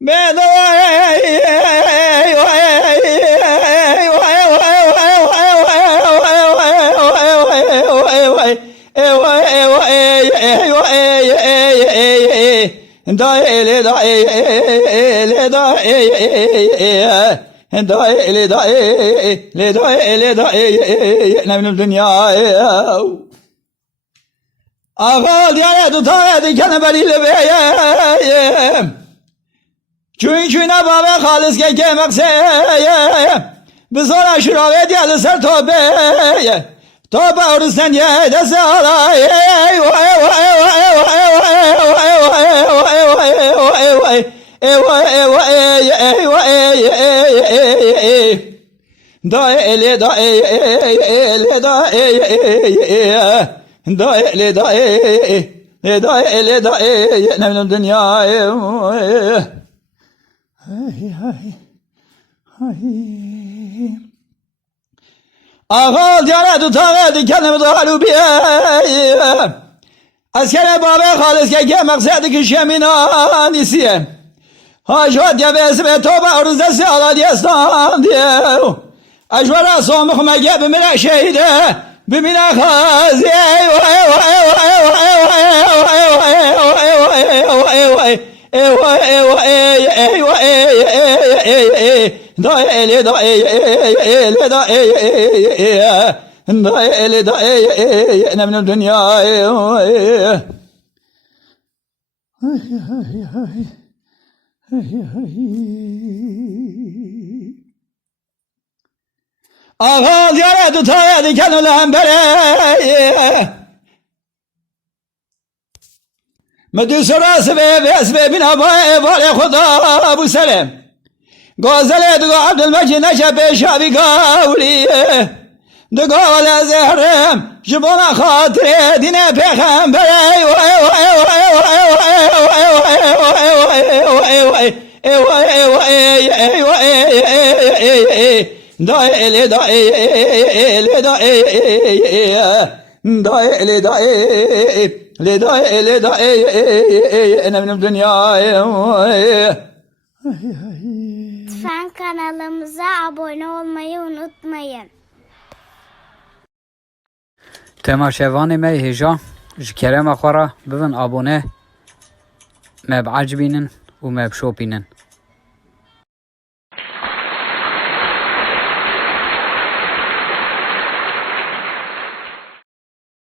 من الدنيا أغال يا تطاعد كان بليل بيه çünkü ne baba halis ke makseye bizora şurave diye ser tobe tobe orsen ye de sala da ele da ele da da ele da da ele da ne min dünya Ağal diyara tutağı kendimi dalu biye askere baba halis ke maksedi ki şeminan isiye hacvat ya besme toba arızası ala diyestan diye aşvara somuk mege bimine şehide bimine hazi da ele da ele da da ele da ne min dünya ağal yara tutağı kendilen bere مدوسراس به بنا بال خدا ابو سلم غزله دو عبد المجيد نشب شابي قولي دقال زهرم جبنا خاطر دين پیغمبر دا ele da ele da da ele da leda leda ne min dünya lütfen kanalımıza abone olmayı unutmayın. تماشاوانی می هجا جکرم اخورا ببن abone مب عجبینن و مب شوپینن